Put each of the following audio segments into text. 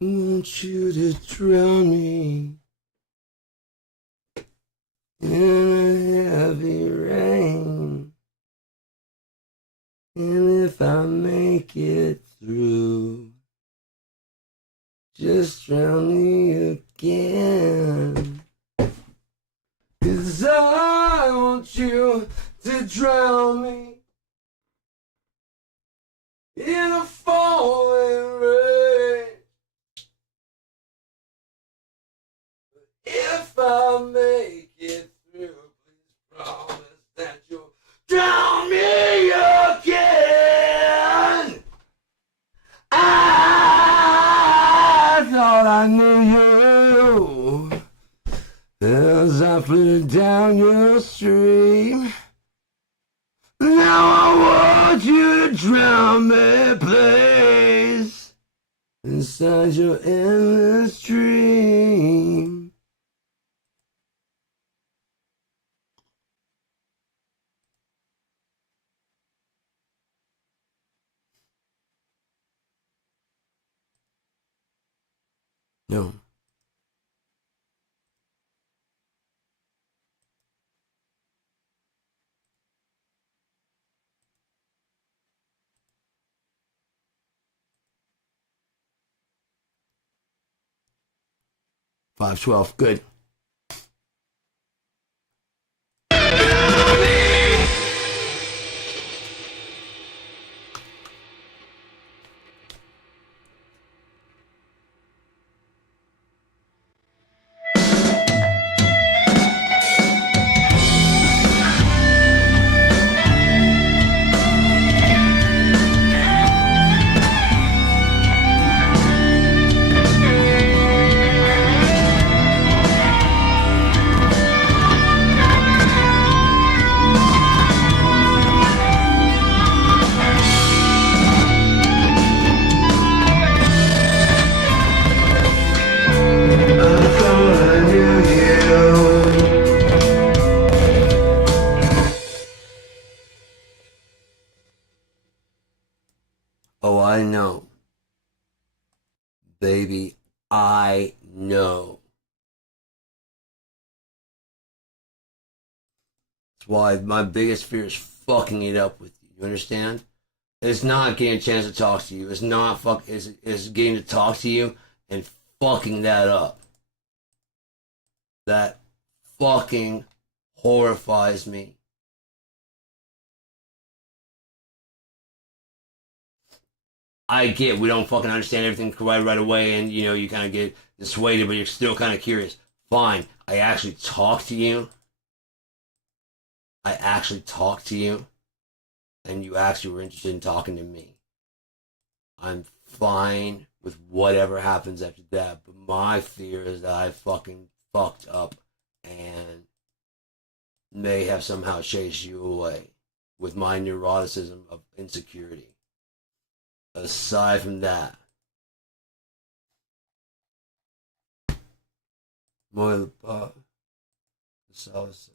want you to drown me in a heavy rain. And if I make it through, just drown me again. 'Cause I want you to drown me in a falling rain. If I make it through, please promise that you'll drown me again. I thought I knew you as I flew down your stream. Now I want you to drown me, please, inside your endless dream. No. $5.12, good. Oh, I know. Baby, I know. That's why my biggest fear is fucking it up with you. You understand? It's not getting a chance to talk to you. It's not it's getting to talk to you and fucking that up. That fucking horrifies me. I get we don't fucking understand everything right away, and you know you kind of get dissuaded, but you're still kind of curious. Fine, I actually talk to you. I actually talk to you, and you actually were interested in talking to me. I'm fine with whatever happens after that, but my fear is that I fucking fucked up and may have somehow chased you away with my neuroticism of insecurity. Aside from that, Moila Pa, Salsa.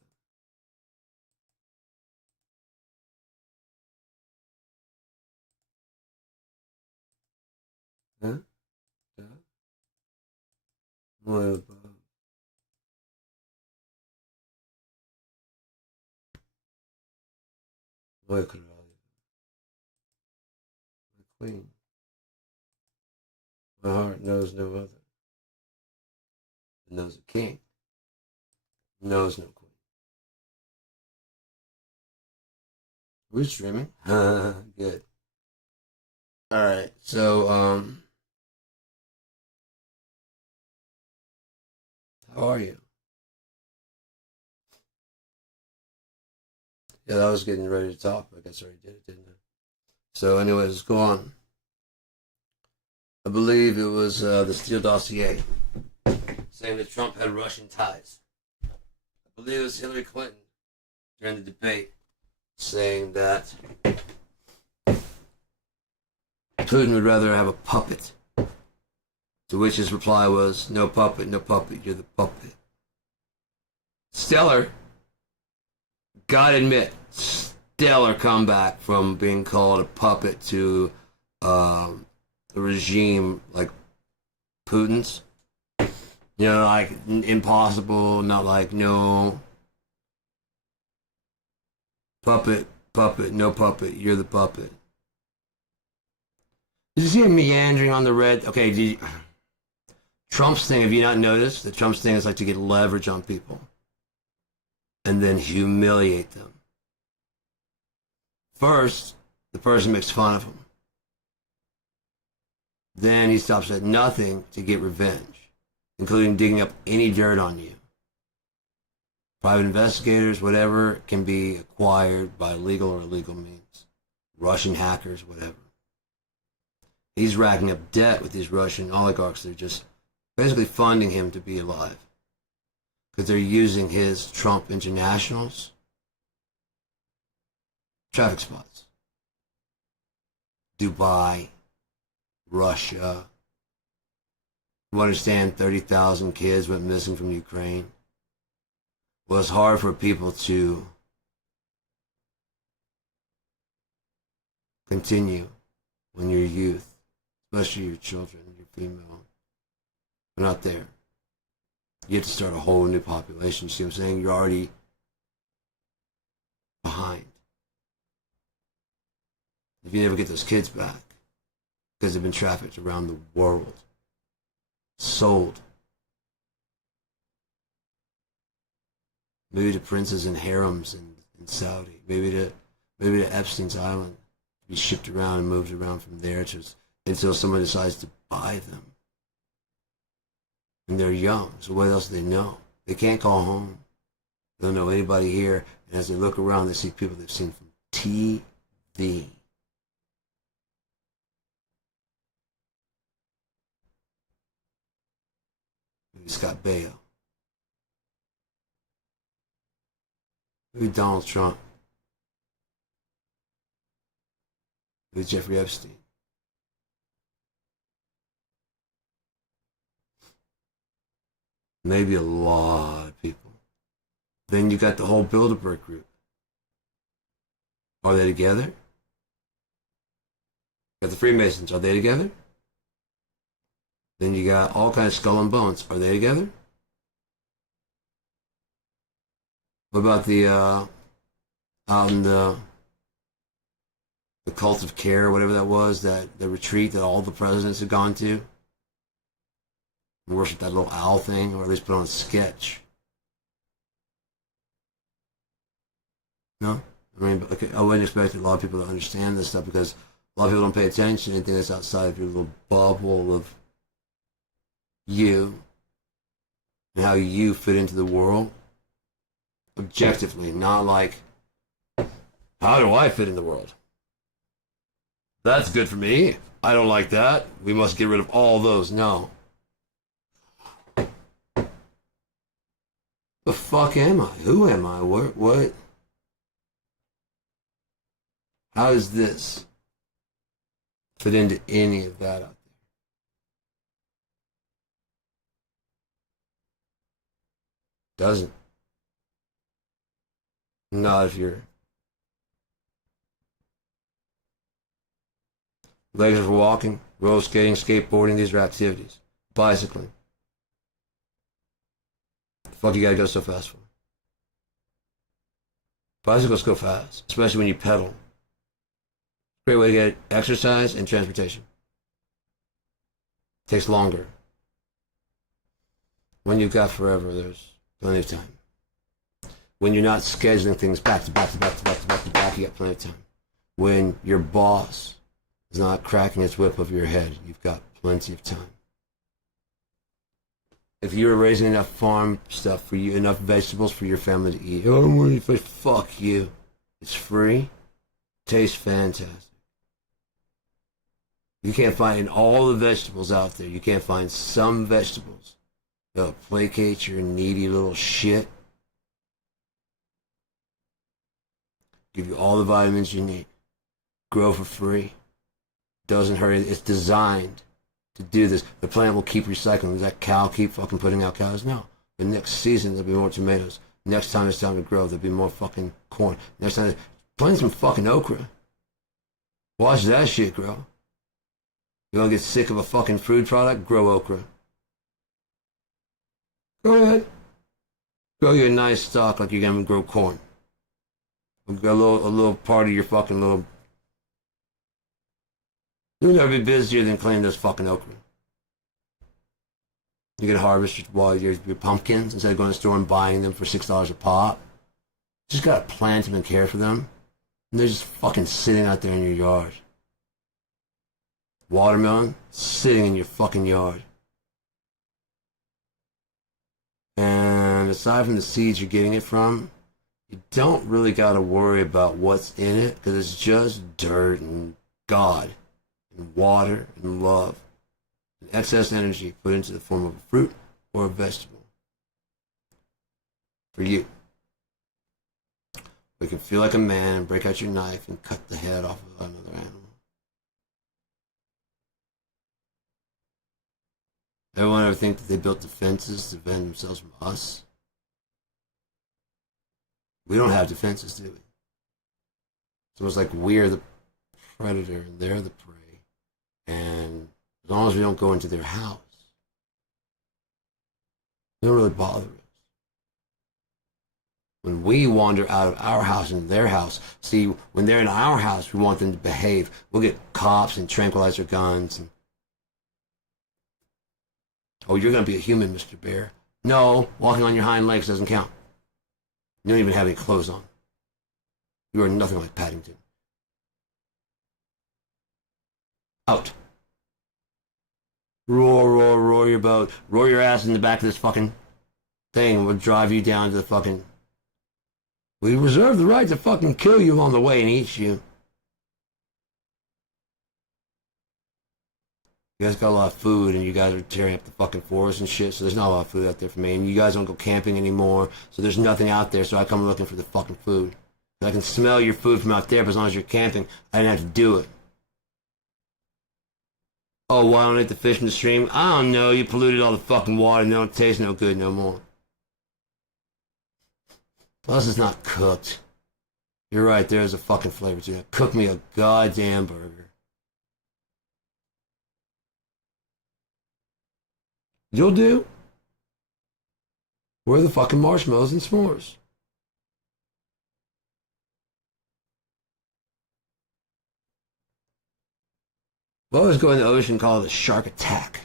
Huh? Moila Pa. Moila Corral. Queen. My heart knows no other. It knows a king. It knows no queen. We're streaming. Good. Alright, so how are you? Yeah, I was getting ready to talk. I guess I already did it, didn't I? So anyways, let's go on. I believe it was the Steele dossier saying that Trump had Russian ties. I believe it was Hillary Clinton during the debate saying that Putin would rather have a puppet. To which his reply was, no puppet, you're the puppet. Stellar, gotta admit, stellar comeback from being called a puppet to a regime like Putin's. You know, like impossible, not like no. Puppet, no puppet, you're the puppet. Did you see him meandering on the red? Okay, Trump's thing, have you not noticed that Trump's thing is like to get leverage on people and then humiliate them? First, the person makes fun of him. Then he stops at nothing to get revenge, including digging up any dirt on you. Private investigators, whatever, can be acquired by legal or illegal means. Russian hackers, whatever. He's racking up debt with these Russian oligarchs. They're just basically funding him to be alive. Because they're using his Trump internationals, traffic spots. Dubai, Russia. You understand 30,000 kids went missing from Ukraine? Well, it's hard for people to continue when you're youth, especially your children, your female. They're not there. You have to start a whole new population. You see what I'm saying? You're already behind. If you never get those kids back, because they've been trafficked around the world, sold. Maybe to princes and harems in Saudi. Maybe to Epstein's Island. Be shipped around and moved around from there until someone decides to buy them. And they're young, so what else do they know? They can't call home. They don't know anybody here. And as they look around, they see people they've seen from TV. Maybe Scott Baio. Maybe Donald Trump. Maybe Jeffrey Epstein. Maybe a lot of people. Then you got the whole Bilderberg group. Are they together? Got the Freemasons. Are they together? Then you got all kinds of skull and bones. Are they together? What about the out in the cult of care, whatever that was, that the retreat that all the presidents had gone to? And worship that little owl thing, or at least put on a sketch. No? I mean, okay, I wouldn't expect a lot of people to understand this stuff because a lot of people don't pay attention to anything that's outside of your little bubble of you and how you fit into the world. Objectively, not like, how do I fit in the world? That's good for me. I don't like that. We must get rid of all those. No. The fuck am I? Who am I? What? How does this fit into any of that out there? Doesn't. Not if you're legs for walking, roller skating, skateboarding, these are activities. Bicycling. The fuck you gotta go so fast for? Bicycles go fast, especially when you pedal. Great way to get exercise and transportation. Takes longer. When you've got forever, there's plenty of time. When you're not scheduling things back to back, you got plenty of time. When your boss is not cracking its whip over your head, you've got plenty of time. If you were raising enough farm stuff for you, enough vegetables for your family to eat, oh, I'm worried if fuck you. It's free. Tastes fantastic. You can't find in all the vegetables out there, you can't find some vegetables that'll placate your needy little shit. Give you all the vitamins you need. Grow for free. Doesn't hurt. It's designed to do this. The plant will keep recycling. Does that cow keep fucking putting out cows? No. The next season there'll be more tomatoes. Next time it's time to grow, there'll be more fucking corn. Next time, plant some fucking okra. Watch that shit grow. You wanna get sick of a fucking food product? Grow okra. Go ahead. Grow you a nice stock like you're gonna grow corn. A little part of your fucking little. You'll never be busier than cleaning this fucking okra. You can harvest your pumpkins instead of going to the store and buying them for $6 a pop. Just gotta plant them and care for them. And they're just fucking sitting out there in your yard. Watermelon, sitting in your fucking yard. And aside from the seeds you're getting it from, you don't really gotta worry about what's in it, because it's just dirt and God and water and love and excess energy put into the form of a fruit or a vegetable for you. You can feel like a man and break out your knife and cut the head off of another animal. Everyone ever think that they built defenses to defend themselves from us? We don't have defenses, do we? It's almost like we're the predator and they're the prey. And as long as we don't go into their house, they don't really bother us. When we wander out of our house into their house, see, when they're in our house, we want them to behave. We'll get cops and tranquilizer guns. And, oh, you're going to be a human, Mr. Bear. No, walking on your hind legs doesn't count. You don't even have any clothes on. You are nothing like Paddington. Out. Roar, roar, roar your boat. Roar your ass in the back of this fucking thing. We'll drive you down to the fucking... We reserve the right to fucking kill you on the way and eat you. You guys got a lot of food and you guys are tearing up the fucking forest and shit, so there's not a lot of food out there for me. And you guys don't go camping anymore, so there's nothing out there, so I come looking for the fucking food. I can smell your food from out there, but as long as you're camping, I didn't have to do it. Oh, why don't I eat the fish in the stream? I don't know, you polluted all the fucking water and they don't taste no good no more. Plus it's not cooked. You're right, there's a fucking flavor to it. Cook me a goddamn burger. You'll do? Where are the fucking marshmallows and s'mores? We'll always go in the ocean and call it a shark attack.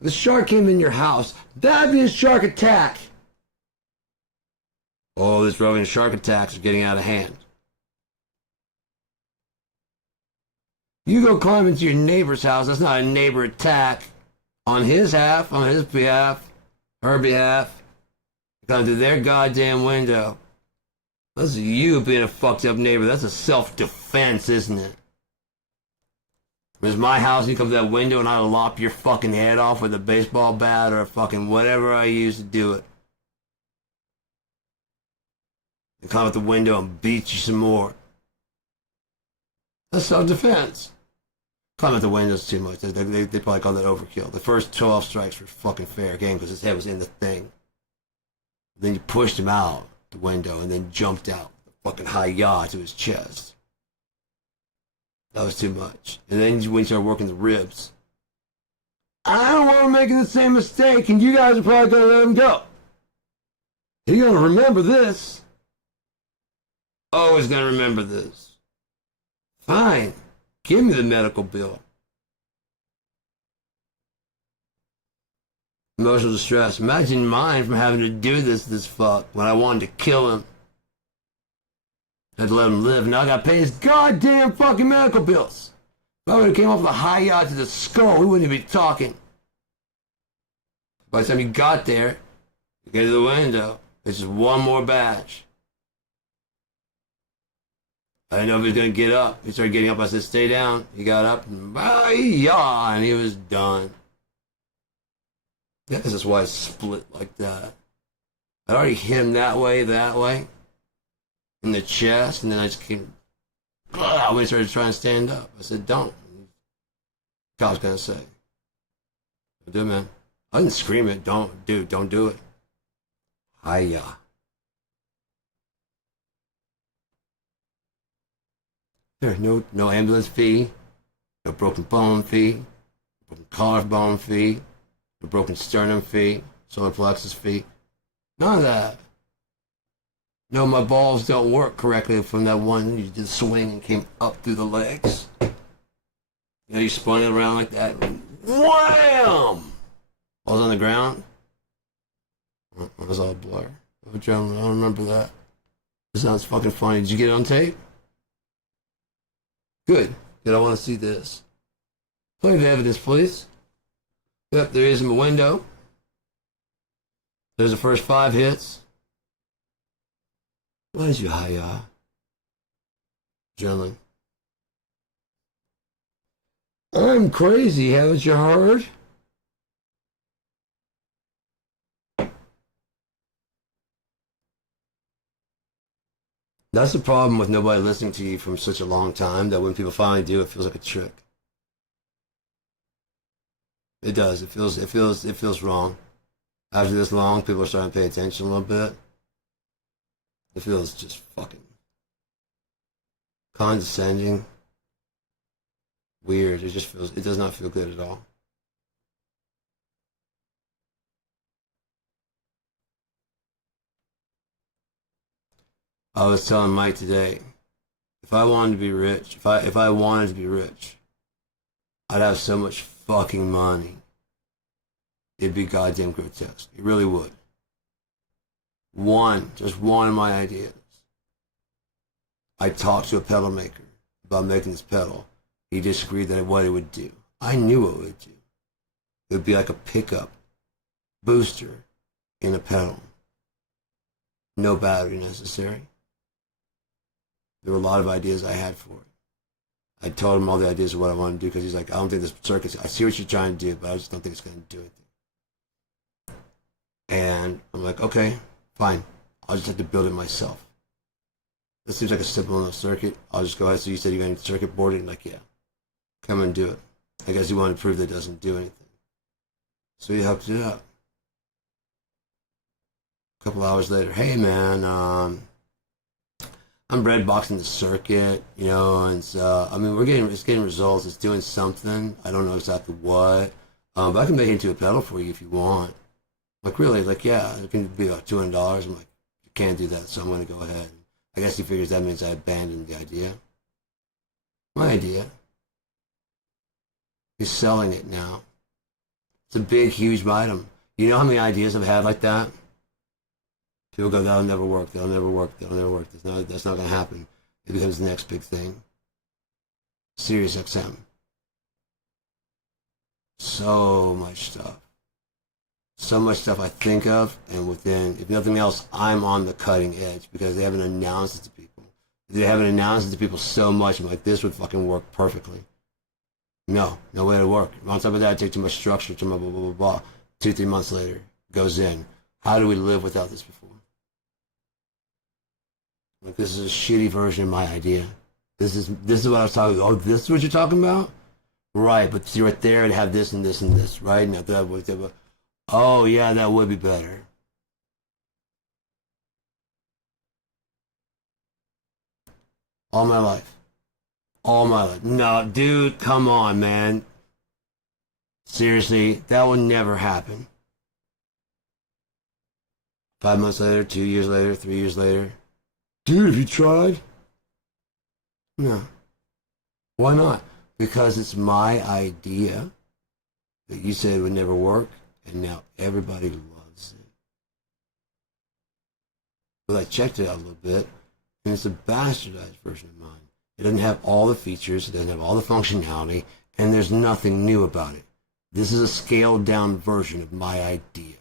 If the shark came in your house, that'd be a shark attack. Oh, these roving shark attacks are getting out of hand. You go climb into your neighbor's house, that's not a neighbor attack. On his half, on his behalf, her behalf. Come to their goddamn window. That's you being a fucked up neighbor. That's a self-defense, isn't it? If it's my house, you come to that window and I'll lop your fucking head off with a baseball bat or a fucking whatever I use to do it. And come out the window and beat you some more. That's self-defense. Climb out the windows too much. They probably call that overkill. The first 12 strikes were fucking fair game because his head was in the thing. Then you pushed him out the window and then jumped out the fucking high-ya to his chest. That was too much. And then when you started working the ribs, I don't want him making the same mistake, and you guys are probably going to let him go. He's going to remember this. Always going to remember this. Fine. Give me the medical bill. Emotional distress. Imagine mine from having to do this fuck when I wanted to kill him. I had to let him live. Now I gotta pay his goddamn fucking medical bills. If I would have came off the high yacht to the skull, we wouldn't even be talking. By the time you got there, you get to the window, it's just one more batch. I didn't know if he was going to get up. He started getting up. I said, stay down. He got up and yeah, and he was done. Yeah, this is why I split like that. I already hit him that way, in the chest, and then I just came, when he started trying to stand up. I said, don't. The cop's going to say, don't do it, man. I didn't scream it. Don't do it. Hiya. There's no ambulance fee, no broken bone fee, broken collarbone fee, a broken sternum feet, solar plexus feet. None of that. No, my balls don't work correctly from that one. You did swing and came up through the legs. You know, you spun it around like that. Wham! I was on the ground. It was all a blur. I don't remember that. It sounds fucking funny. Did you get it on tape? Good. Good. I want to see this. Play the evidence, please. Yep, there is in the window. There's the first 5 hits. Why is you high, journaling? I'm crazy, haven't you heard? That's the problem with nobody listening to you from such a long time, that when people finally do, it feels like a trick. It does. It feels wrong. After this long, people are starting to pay attention a little bit. It feels just fucking condescending, weird. It does not feel good at all. I was telling Mike today, if I wanted to be rich, if I wanted to be rich, I'd have so much fucking money. It'd be goddamn grotesque. It really would. Just one of my ideas. I talked to a pedal maker about making this pedal. He disagreed that what it would do. I knew what it would do. It would be like a pickup booster in a pedal. No battery necessary. There were a lot of ideas I had for it. I told him all the ideas of what I wanted to do, because he's like, I don't think this circuit, I see what you're trying to do, but I just don't think it's going to do anything. And I'm like, okay, fine. I'll just have to build it myself. This seems like a simple enough circuit. I'll just go ahead. So you said you're going to circuit board it? And like, yeah. Come and do it. I guess he wanted to prove that it doesn't do anything. So he hooked it up. A couple hours later, hey man, I'm breadboxing the circuit, you know, and so, I mean, it's getting results. It's doing something. I don't know exactly what. But I can make it into a pedal for you if you want. Like, really? Like, yeah, it can be about $200. I'm like, you can't do that, so I'm going to go ahead. I guess he figures that means I abandoned the idea. My idea. He's selling it now. It's a big, huge item. You know how many ideas I've had like that? People go, that'll never work, that'll never work, that'll never work. That's not going to happen. It becomes the next big thing. Sirius XM. So much stuff. So much stuff I think of, and within, if nothing else, I'm on the cutting edge, because they haven't announced it to people. They haven't announced it to people so much. I'm like, this would fucking work perfectly. No way to work. On top of that, I take too much structure, too much blah, blah, blah, blah. 2-3 months later, goes in. How do we live without this before? Like, this is a shitty version of my idea. This is what I was talking about. Oh, this is what you're talking about? Right, but you're right there and have this and this and this, right? Now that would, oh yeah, that would be better. All my life. No, dude, come on, man. Seriously, that would never happen. 5 months later, 2 years later, 3 years later. Dude, have you tried? No. Why not? Because it's my idea that you said would never work, and now everybody loves it. But I checked it out a little bit, and it's a bastardized version of mine. It doesn't have all the features, it doesn't have all the functionality, and there's nothing new about it. This is a scaled down version of my idea.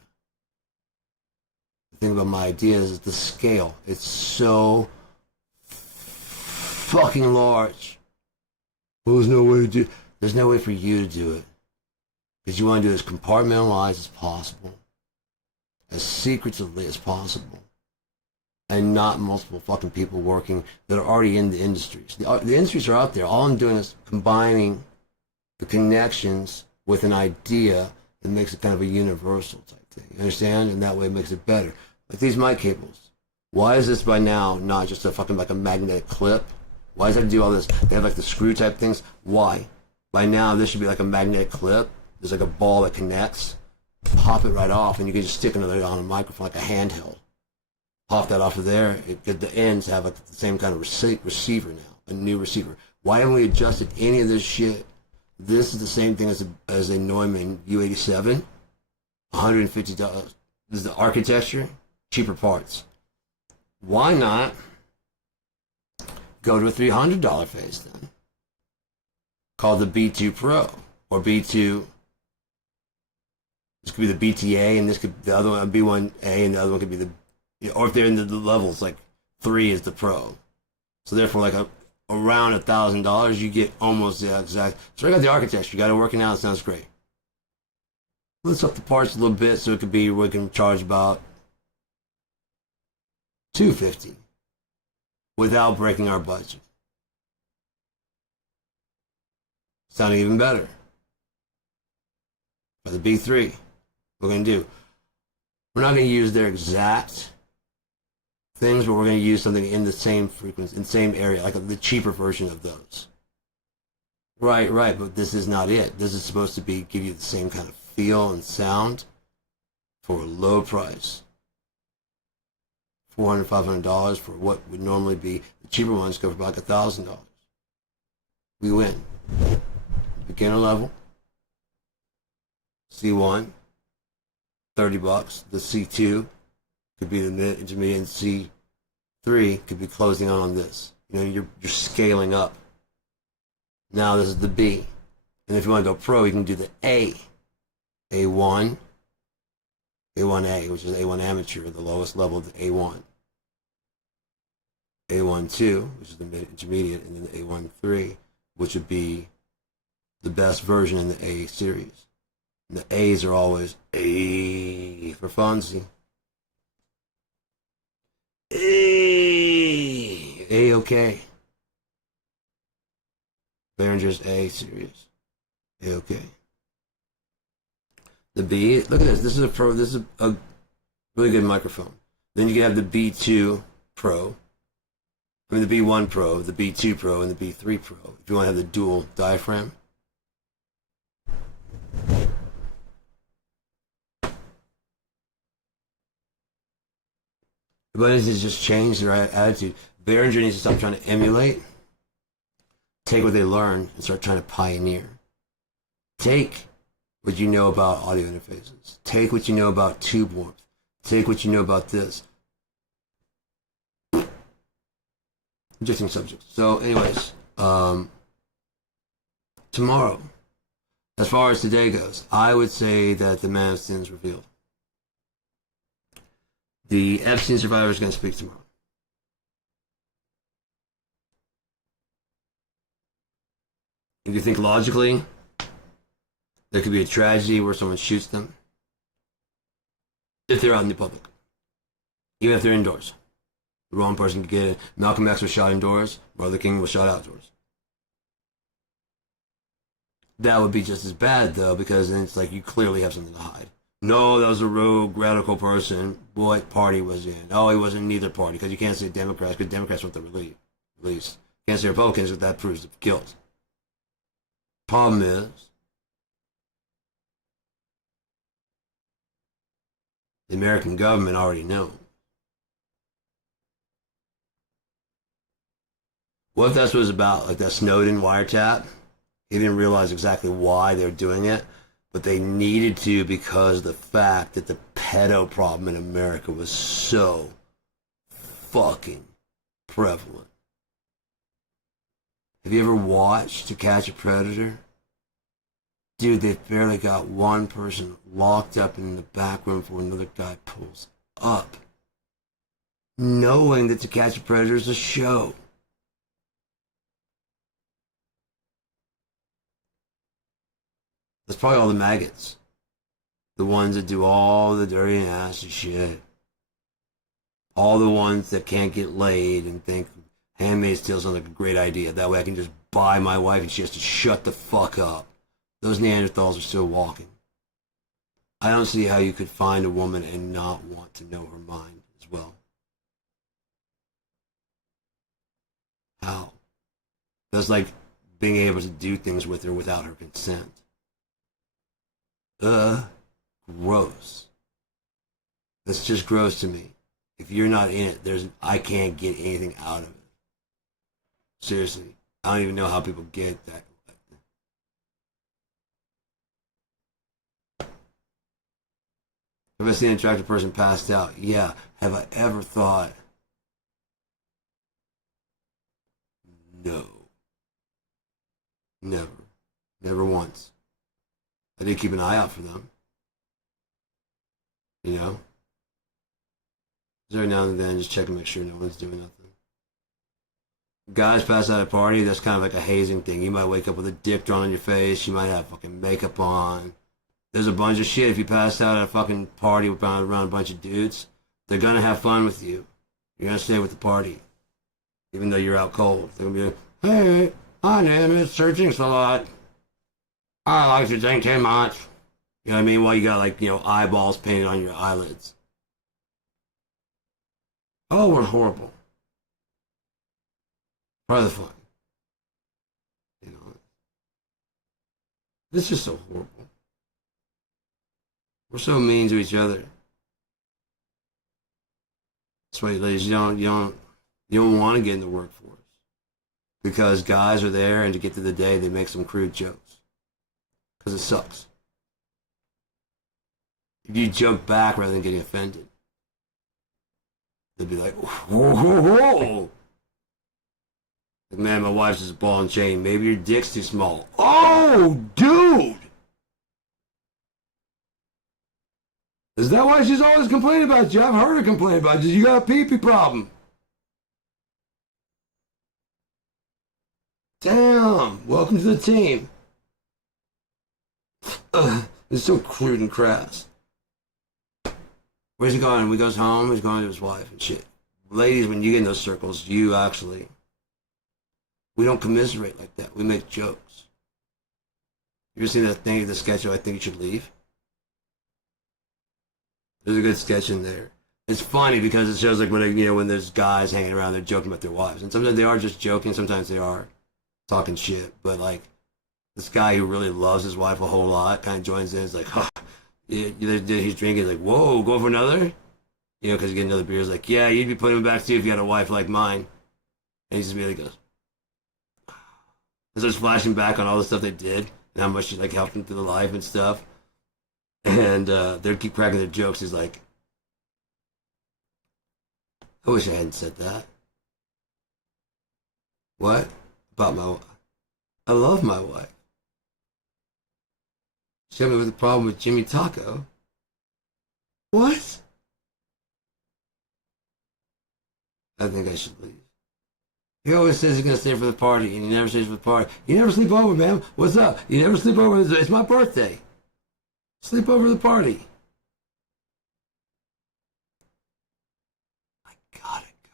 The thing about my idea is the scale. It's so fucking large. Well, there's no way to do it. There's no way for you to do it. Because you want to do it as compartmentalized as possible. As secretively as possible. And not multiple fucking people working that are already in the industries. The industries are out there. All I'm doing is combining the connections with an idea that makes it kind of a universal type thing. You understand? And that way it makes it better. Like these mic cables. Why is this by now not just a fucking like a magnetic clip? Why does it have to do all this? They have like the screw type things. Why? By now this should be like a magnetic clip. There's like a ball that connects. pop it right off, and you can just stick another on a microphone like a handheld. Pop that off of there. The ends have like the same kind of receiver now, a new receiver. Why haven't we adjusted any of this shit? This is the same thing as a Neumann U87, $150. This is the architecture, cheaper parts. Why not go to a $300 face then? Called the B2 Pro or B2. This could be the BTA, and this could the other one B1A, and the other one could be the, or if they're in the levels, like 3 is the Pro. So therefore, like around $1,000, you get almost the exact. So I got the architecture. You got it working out. It sounds great. Let's up the parts a little bit so it could be we can charge about $250 without breaking our budget. Sounding even better. For the B3, we're going to do. We're not going to use their exact things, but we're going to use something in the same frequency, in the same area, like the cheaper version of those. Right, but this is not it. This is supposed to be give you the same kind of feel and sound for a low price. $400, $500 for what would normally be the cheaper ones go for about $1,000. We win. Beginner level. C1, $30. The C2 could be the mid, intermediate, and C3 could be closing on this. You know, you're scaling up. Now this is the B. And if you want to go pro, you can do the A. A1, A1A, which is A1 amateur, the lowest level of the A1. A1-2, which is the mid intermediate, and then the A1-3, which would be the best version in the A series. And the A's are always A for Fonzie. A-OK. Behringer's A series. A-OK. The B, look at this. This is a Pro. This is a really good microphone. Then you can have the B2 Pro. I mean, the B1 Pro, the B2 Pro, and the B3 Pro. If you want to have the dual diaphragm. But it's just changed their attitude. Behringer needs to stop trying to emulate, take what they learned, and start trying to pioneer. Take what you know about audio interfaces. Take what you know about tube warmth. Take what you know about this. Interesting subject. So, anyways, tomorrow, as far as today goes, I would say that the man of sin is revealed. The Epstein survivor is going to speak tomorrow. If you think logically, there could be a tragedy where someone shoots them if they're out in the public, even if they're indoors. The wrong person could get it. Malcolm X was shot indoors. Martin Luther King was shot outdoors. That would be just as bad, though, because then it's like you clearly have something to hide. No, that was a rogue, radical person. What party was he in? Oh, he wasn't in neither party, because you can't say Democrats, because Democrats want the release. You can't say Republicans, because that proves the guilt. Problem is, the American government already knows. What if that's what it was about, like that Snowden wiretap? He didn't realize exactly why they were doing it, but they needed to because of the fact that the pedo problem in America was so fucking prevalent. Have you ever watched To Catch a Predator? Dude, they've barely got one person locked up in the back room before another guy pulls up, knowing that To Catch a Predator is a show. That's probably all the MAGAts. The ones that do all the dirty and nasty shit. All the ones that can't get laid and think Handmaid's Tale sounds like a great idea. That way I can just buy my wife and she has to shut the fuck up. Those Neanderthals are still walking. I don't see how you could find a woman and not want to know her mind as well. How? That's like being able to do things with her without her consent. gross. That's just gross to me. If you're not in it, I can't get anything out of it. Seriously, I don't even know how people get that. Have I seen an attractive person passed out? Yeah. Have I ever thought? No. Never. Never once. I did keep an eye out for them. You know? Every now and then, just check and make sure no one's doing nothing. Guys pass out at a party, that's kind of like a hazing thing. You might wake up with a dick drawn on your face. You might have fucking makeup on. There's a bunch of shit. If you pass out at a fucking party around a bunch of dudes, they're gonna have fun with you. You're gonna stay with the party. Even though you're out cold. They're gonna be like, hey, my name is Searching Salad. I like to drink too much. You know what I mean? Well, you got like, you know, eyeballs painted on your eyelids. Oh, we're horrible. Part of the fun. You know. This is just so horrible. We're so mean to each other. That's why, ladies, you don't want to get in the workforce. Because guys are there, and to get to the day, they make some crude jokes. Because it sucks. If you joke back rather than getting offended, they'd be like, whoa, whoa, whoa. Like, man, my wife's just a ball and chain. Maybe your dick's too small. Oh, dude! Is that why she's always complaining about you? I've heard her complain about you. You got a pee-pee problem. Damn. Welcome to the team. It's so crude and crass. Where's he going? When he goes home, he's going to his wife and shit. Ladies, when you get in those circles, we don't commiserate like that. We make jokes. You ever seen that thing, the sketch of I Think You Should Leave? There's a good sketch in there. It's funny because it shows like when there's guys hanging around, they're joking about their wives, and sometimes they are just joking, sometimes they are talking shit. But like this guy who really loves his wife a whole lot kind of joins in. It's like, huh, he's drinking. Like, whoa, go for another? You know, because you get another beer. It's like, yeah, you'd be putting him back too if you had a wife like mine. And he just really goes, and starts flashing back on all the stuff they did and how much she like helped him through the life and stuff. And they keep cracking their jokes. He's like, I wish I hadn't said that. What? About my wife? I love my wife. She had me with a problem with Jimmy Taco. What? I think I should leave. He always says he's going to stay for the party, and he never stays for the party. You never sleep over, man. What's up? You never sleep over. It's my birthday. Sleep over the party. I gotta go.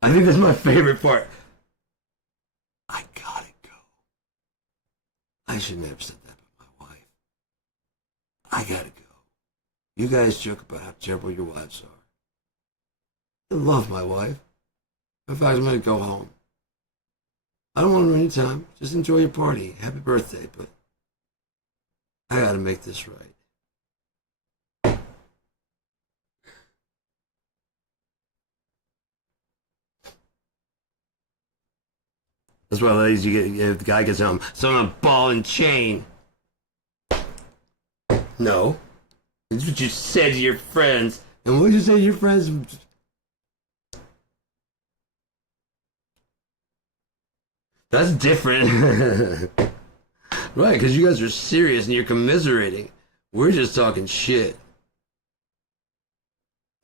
I think that's my favorite part. I gotta go. I should never said that about my wife. I gotta go. You guys joke about how terrible your wives are. I love my wife. In fact, I'm gonna go home. I don't want to ruin your time. Just enjoy your party. Happy birthday, but I gotta make this right. That's why, ladies, if the guy gets home, so I'm a ball and chain. No. That's what you said to your friends. And what did you say to your friends? That's different. Right, because you guys are serious and you're commiserating. We're just talking shit.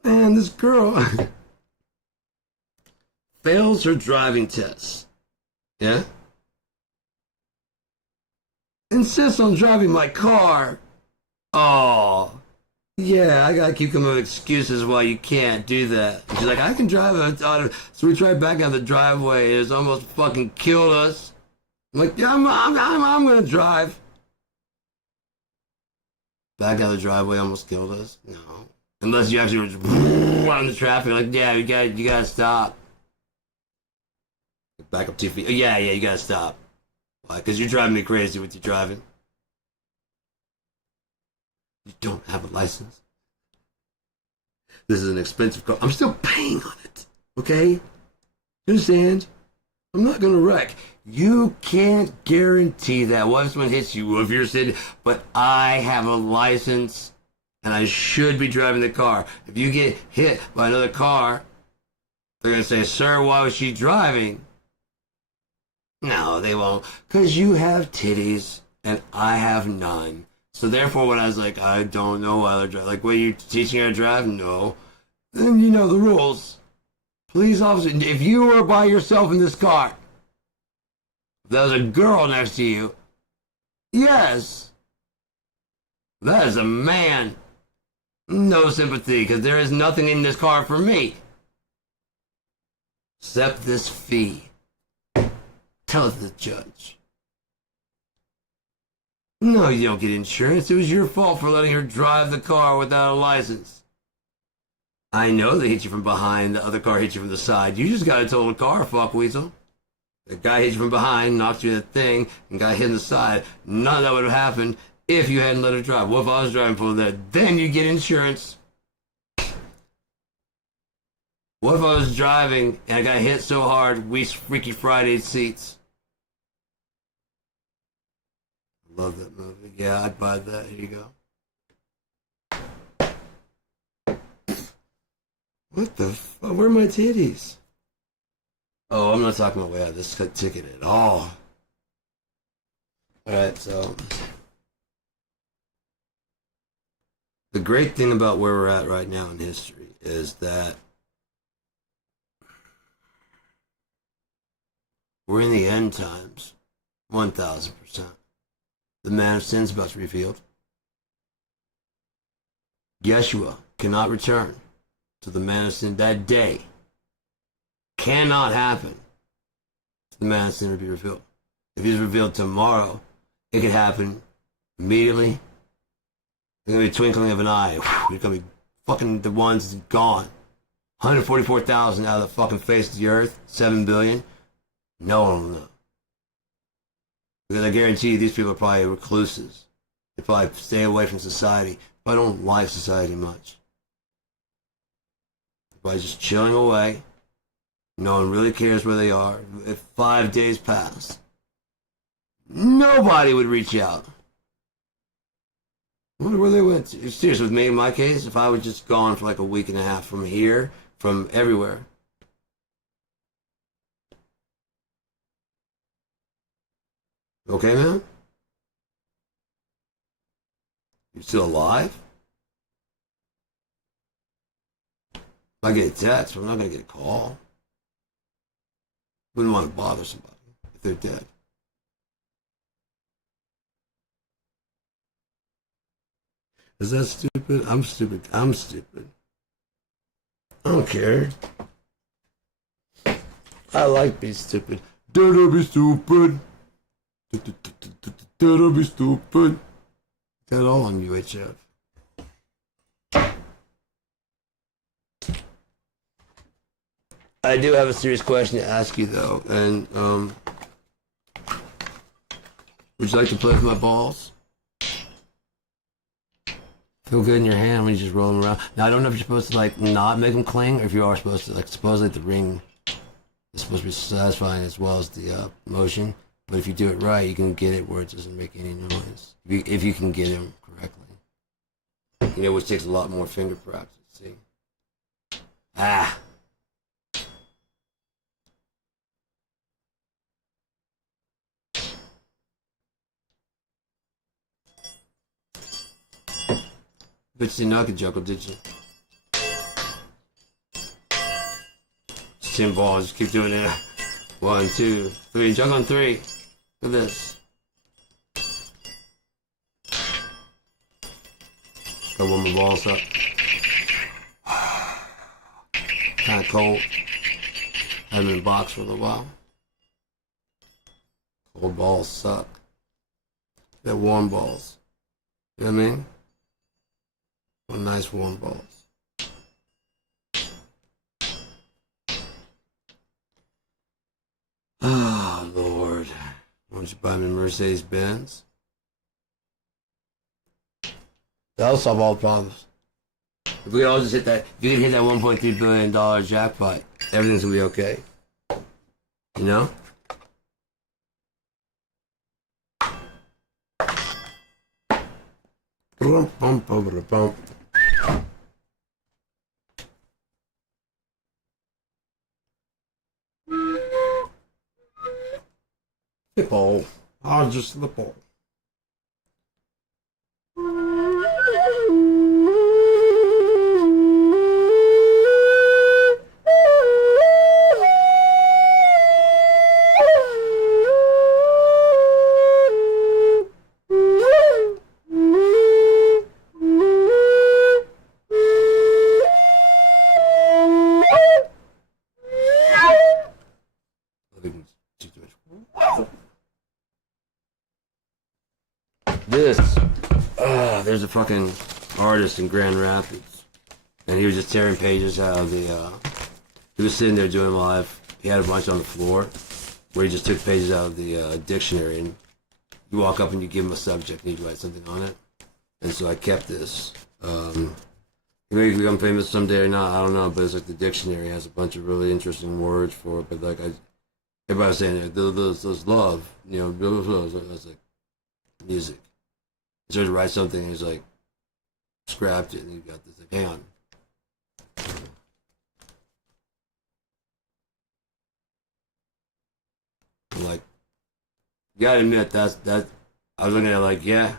Man, this girl fails her driving test. Yeah? Insists on driving my car. Oh. Yeah, I gotta keep coming up with excuses why you can't do that. She's like, I can drive it. So we tried back out the driveway. It's almost fucking killed us. I'm like, yeah, I'm gonna drive. Back out the driveway almost killed us? No. Unless you actually were out in the traffic, like, yeah, you gotta stop. Back up 2 feet. Oh, yeah, you gotta stop. Why? Because you're driving me crazy with your driving. You don't have a license. This is an expensive car. I'm still paying on it. Okay? You understand? I'm not gonna wreck. You can't guarantee that. What if someone hits you? What if you're sitting? But I have a license, and I should be driving the car. If you get hit by another car, they're gonna say, "Sir, why was she driving?" No, they won't, because you have titties and I have none. So therefore, when I was like, I don't know how to drive, like, were you teaching her to drive? No. Then you know the rules. Police officer, if you were by yourself in this car, if there was a girl next to you, yes, that is a man. No sympathy, because there is nothing in this car for me. Except this fee. Tell it to the judge. No, you don't get insurance. It was your fault for letting her drive the car without a license. I know they hit you from behind, the other car hit you from the side. You just got a total car, fuck weasel. The guy hit you from behind, knocked you in the thing, and got hit in the side. None of that would have happened if you hadn't let her drive. What if I was driving for that? Then you get insurance. What if I was driving and I got hit so hard, we Freaky Friday seats? Love that movie. Yeah, I'd buy that. Here you go. What the fuck? Where are my titties? Oh, I'm not talking my way out of this ticket at all. Alright, so. The great thing about where we're at right now in history is that we're in the end times. 1,000%. The man of sin is about to be revealed. Yeshua cannot return to the man of sin. That day cannot happen. The man of sin will be revealed. If he's revealed tomorrow, it could happen immediately. It's going to be a twinkling of an eye. You're going to be fucking the ones gone. 144,000 out of the fucking face of the earth. 7 billion. No one will know. Because I guarantee you these people are probably recluses. They probably stay away from society. But I don't like society much. They're probably just chilling away. No one really cares where they are. If 5 days pass, nobody would reach out. I wonder where they went to. Seriously, with me in my case, if I was just gone for like a week and a half from here, from everywhere. Okay, man? You still alive? I get a text, but I'm not going to get a call. Wouldn't want to bother somebody if they're dead. Is that stupid? I'm stupid. I'm stupid. I don't care. I like being stupid. Don't be stupid. Don't be stupid. Got it all on UHF. I do have a serious question to ask you though, and would you like to play with my balls? Feel good in your hand when you just roll them around. Now I don't know if you're supposed to like not make them cling, or if you are supposed to like supposedly the ring is supposed to be satisfying as well as the motion. But if you do it right, you can get it where it doesn't make any noise. If you can get him correctly, you know, which takes a lot more finger practice. See? Ah. Bet you didn't know I could juggle, did you? Just 10 balls, just keep doing it. 1, 2, 3, juggle on 3. Look at this. Got one more balls up. Kinda cold. Haven't been in a box for a little while. Cold balls suck. They're warm balls. You know what I mean? One nice warm balls. Oh, Lord. Why don't you buy me a Mercedes Benz? That'll solve all the problems. If we all just hit that, if you can hit that $1.3 billion jackpot, everything's gonna be okay. You know? Slippo. I'll just slippo. There's a fucking artist in Grand Rapids, and he was just tearing pages out of the, he was sitting there doing live, he had a bunch on the floor, where he just took pages out of the dictionary, and you walk up and you give him a subject, and he'd write something on it, and so I kept this. Maybe become famous someday or not, I don't know, but it's like the dictionary has a bunch of really interesting words for it, but like, everybody was saying, those love, you know, blah, blah, blah. I was like, music. He started to write something, and he's like, scrapped it, and he got this, like, hang on. I'm like, you gotta admit, that, I was looking at it like, yeah,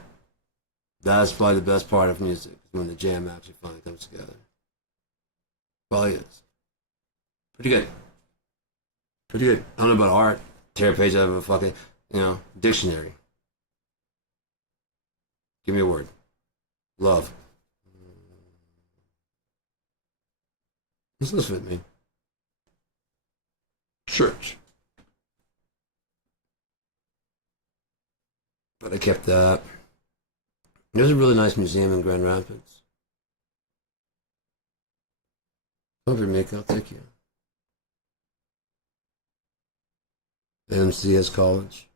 that's probably the best part of music, when the jam actually finally comes together. Probably is. Pretty good. Pretty good. I don't know about art. Tear a page out of a fucking, you know, dictionary. Give me a word. Love. What's this fit me? Church. But I kept that. There's a really nice museum in Grand Rapids. Over, Mick, I'll take you. The MCS College.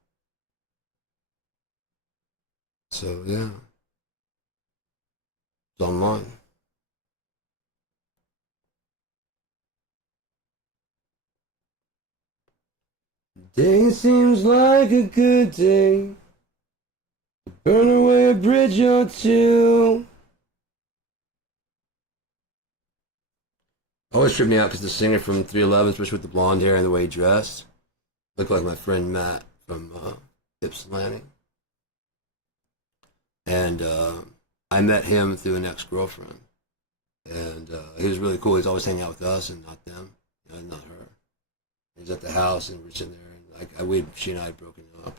So, yeah. It's online. Day seems like a good day. Burn away a bridge or two. Always tripped me out because the singer from 311, especially with the blonde hair and the way he dressed, looked like my friend Matt from Ypsilanti. And I met him through an ex-girlfriend. And he was really cool. He's always hanging out with us and not them, you know, not her. He was at the house and we're sitting there and like she and I had broken up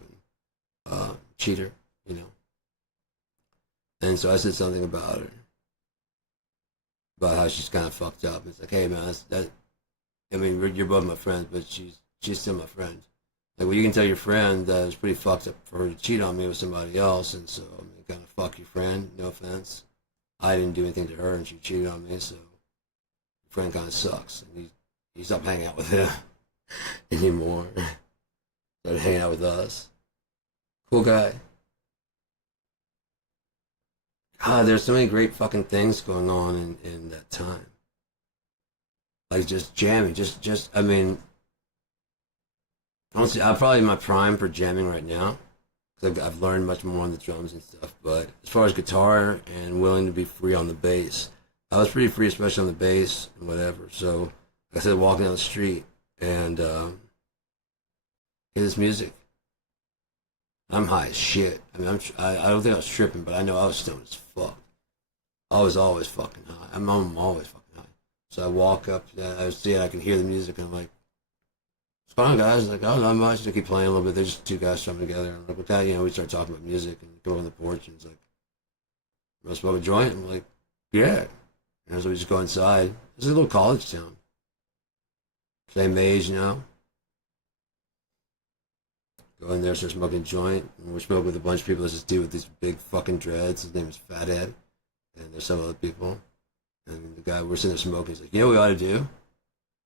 and cheater, you know. And so I said something about her, about how she's kind of fucked up. It's like, hey man, I mean, you're both my friends, but she's still my friend. Like, well, you can tell your friend that it was pretty fucked up for her to cheat on me with somebody else, and so I mean, kind of fuck your friend. No offense. I didn't do anything to her, and she cheated on me, so your friend kind of sucks. And he stopped hanging out with him anymore. Started hanging out with us. Cool guy. God, there's so many great fucking things going on in that time. Like just jamming, I mean, honestly, I'm probably in my prime for jamming right now. Cause I've learned much more on the drums and stuff. But as far as guitar and willing to be free on the bass, I was pretty free, especially on the bass and whatever. So, like I said, walking down the street and hear this music. I'm high as shit. I mean, I don't think I was tripping, but I know I was stoned as fuck. I was always fucking high. I'm always fucking high. So I walk up, I see it, I can hear the music, and I'm like, what's going on, guys? Like, oh, not much. They keep playing a little bit. They're just two guys strumming together. I'm like, okay, you know, we start talking about music and go on the porch, and it's like, you want to smoke a joint? I'm like, yeah. And so we just go inside. This is a little college town. Same age, you know. Go in there, start smoking a joint. And we're smoking with a bunch of people. There's this dude with these big fucking dreads. His name is Fathead. And there's some other people. And the guy, we're sitting there smoking. He's like, you know what we ought to do?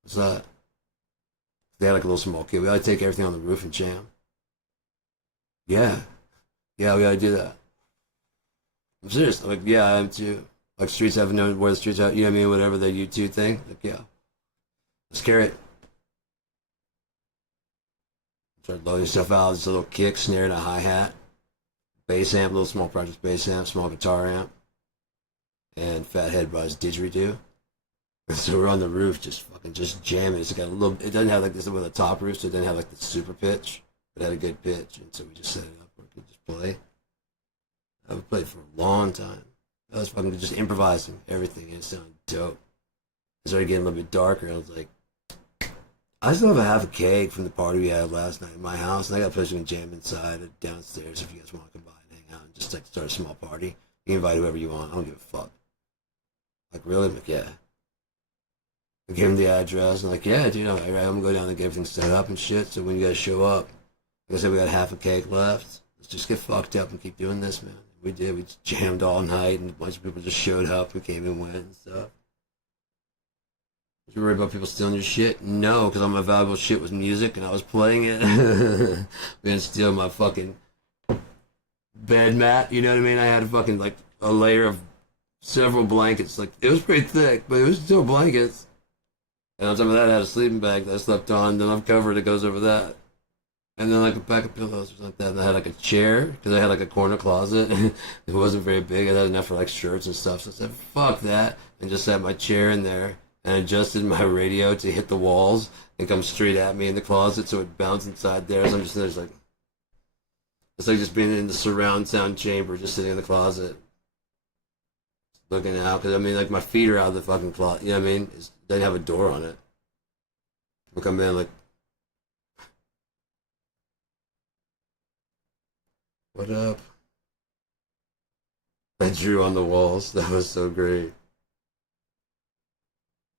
What's that? They had like a little small kid. We ought to take everything on the roof and jam. Yeah. Yeah, we ought to do that. I'm serious. I'm like, yeah, I am too. Like streets have known where the streets are. You know what I mean? Whatever the YouTube thing. Like, yeah, let's carry it. Start loading stuff out. Just a little kick, snare, and a hi hat, bass amp, little small practice bass amp, small guitar amp, and Fathead brought his didgeridoo. So we're on the roof, just jamming. It's got a little. It doesn't have like this with a top roof, so it doesn't have like the super pitch. It had a good pitch, and so we just set it up where we could just play. I would play for a long time. I was fucking just improvising everything, and it sounded dope. It started getting a little bit darker, and I was like, I still have a half a keg from the party we had last night in my house, and I got a place you can jam inside it downstairs if you guys want to come by and hang out and just like start a small party. You can invite whoever you want. I don't give a fuck. Like, really? Like, yeah. I gave him the address, and like, yeah, dude, I'm gonna go down and get everything set up and shit, so when you guys show up, like I said, we got half a cake left. Let's just get fucked up and keep doing this, man. We did. We just jammed all night, and a bunch of people just showed up who came and went and stuff. Did you worry about people stealing your shit? No, because all my valuable shit was music, and I was playing it. We didn't steal my fucking bed mat, you know what I mean? I had a fucking, like, a layer of several blankets. Like, it was pretty thick, but it was still blankets. And on top of that, I had a sleeping bag that I slept on. Then I'm covered. It goes over that. And then like a pack of pillows or something like that. And I had like a chair because I had like a corner closet. It wasn't very big. I had enough for like shirts and stuff. So I said, fuck that. And just set my chair in there and adjusted my radio to hit the walls and come straight at me in the closet. So it bounced inside there. So I'm just there, like, it's like just being in the surround sound chamber, just sitting in the closet. Looking out. Because I mean, like my feet are out of the fucking closet. You know what I mean? It doesn't have a door on it. We'll come in like, what up? I drew on the walls. That was so great.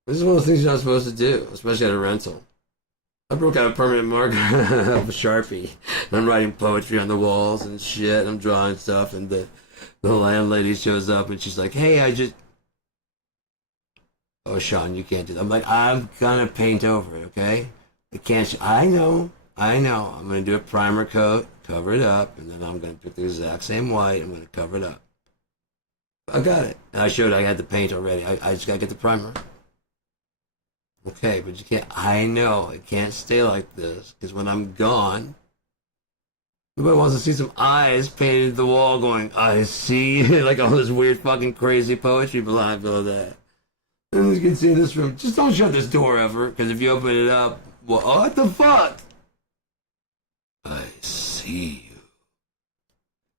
This is one of the things you're not supposed to do, especially at a rental. I broke out a permanent marker of a Sharpie. And I'm writing poetry on the walls and shit. I'm drawing stuff, and the landlady shows up and she's like, hey, oh, Sean, you can't do that. I'm like, I'm gonna paint over it, okay? I can't. I know. I'm gonna do a primer coat, cover it up, and then I'm gonna pick the exact same white. I'm gonna cover it up. I got it. And I showed I had the paint already. I just gotta get the primer. Okay, but you can't. I know it can't stay like this because when I'm gone, nobody wants to see some eyes painted the wall going, I see, like all this weird fucking crazy poetry below that. And you can see this room. Just don't shut this door ever, because if you open it up, well, oh, what the fuck? I see you.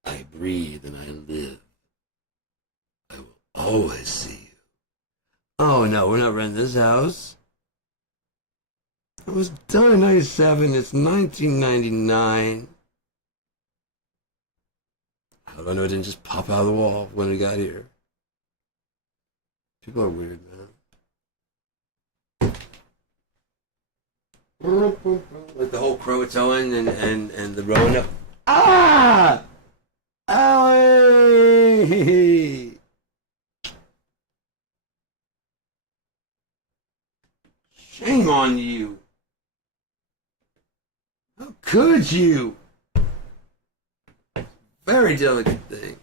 I breathe and I live. I will always see you. Oh no, we're not renting this house. It was done in 97. It's 1999. How do I know it didn't just pop out of the wall when we got here? People are weird, man. Like the whole Croatoan and the Rona. Ah! Allie! Shame on you. How could you? Very delicate thing.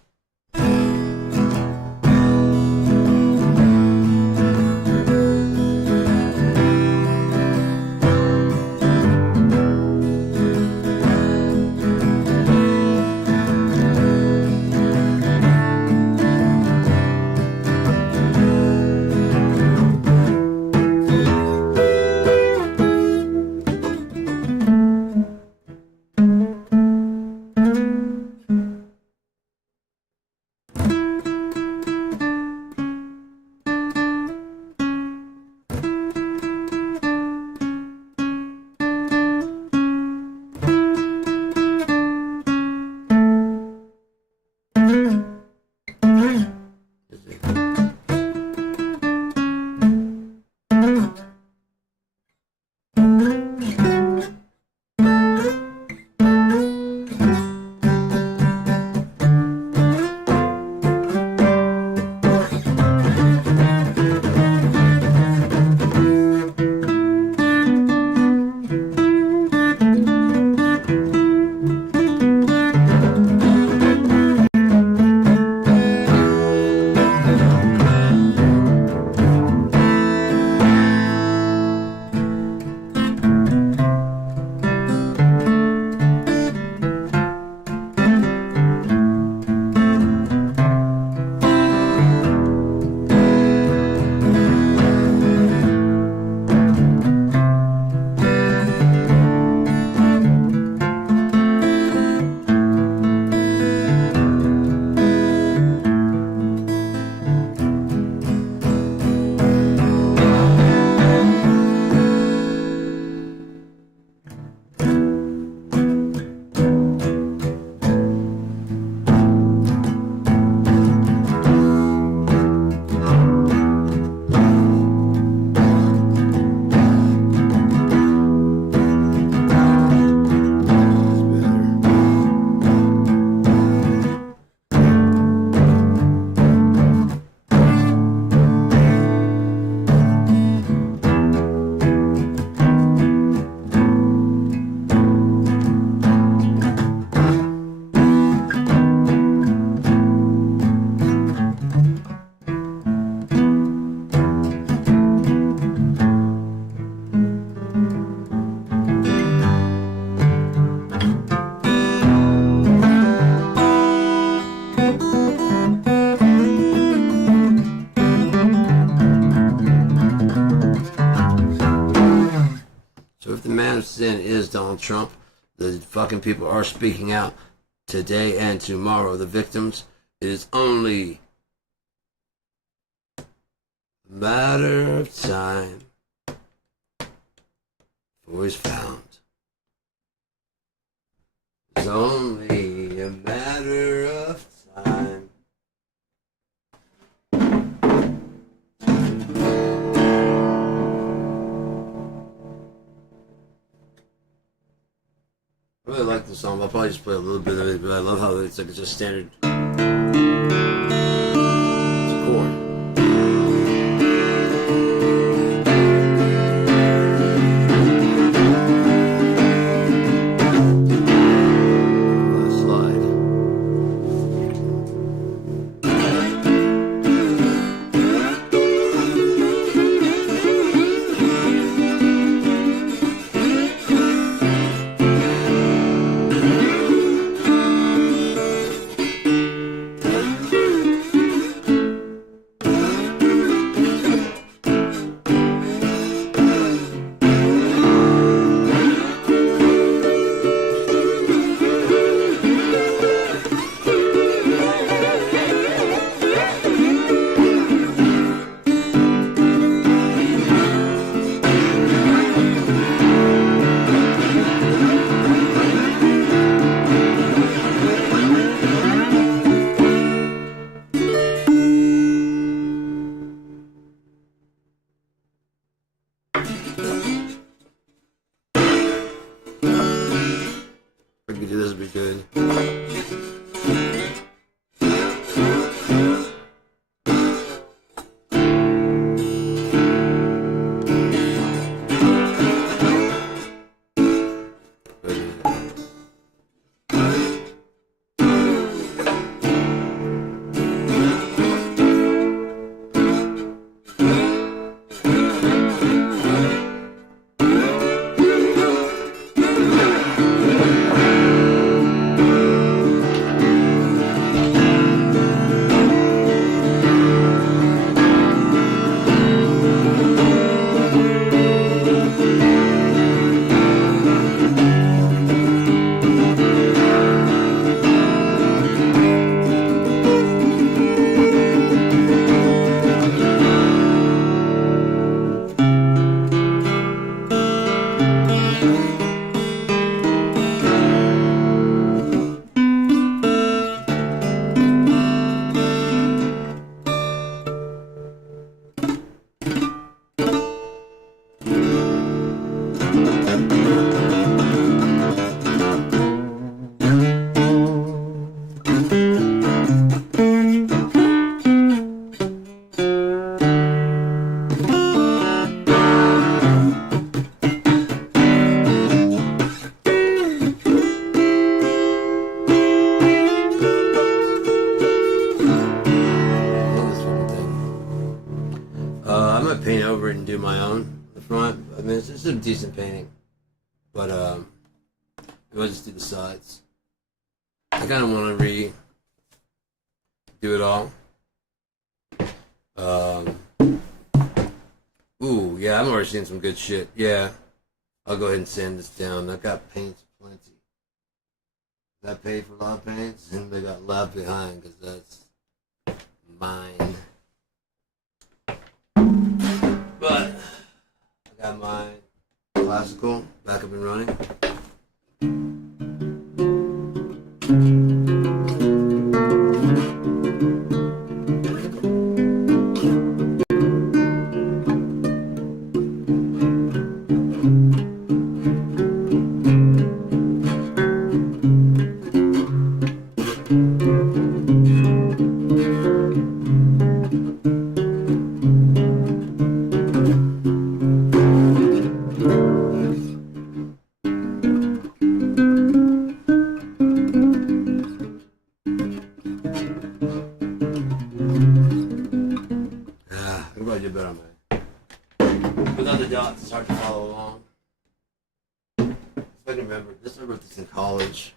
Trump. The fucking people are speaking out today and tomorrow. The victims, it is only a matter of time before he's found. It's only a matter of time. I really like the song. I'll probably just play a little bit of it, but I love how it's like it's just standard. It's a chord. If we could do this, would be good. Paint over it and do my own the front. I mean, it's a decent painting, but I'll just do the sides. I kind of want to redo it all. Ooh, yeah, I'm already seeing some good shit. Yeah, I'll go ahead and sand this down. I got paints plenty. I paid for a lot of paints, and they got left behind because that's mine. But I got my classical back up and running. Without the dots, it's hard to follow along. If I can remember, I wrote this in college.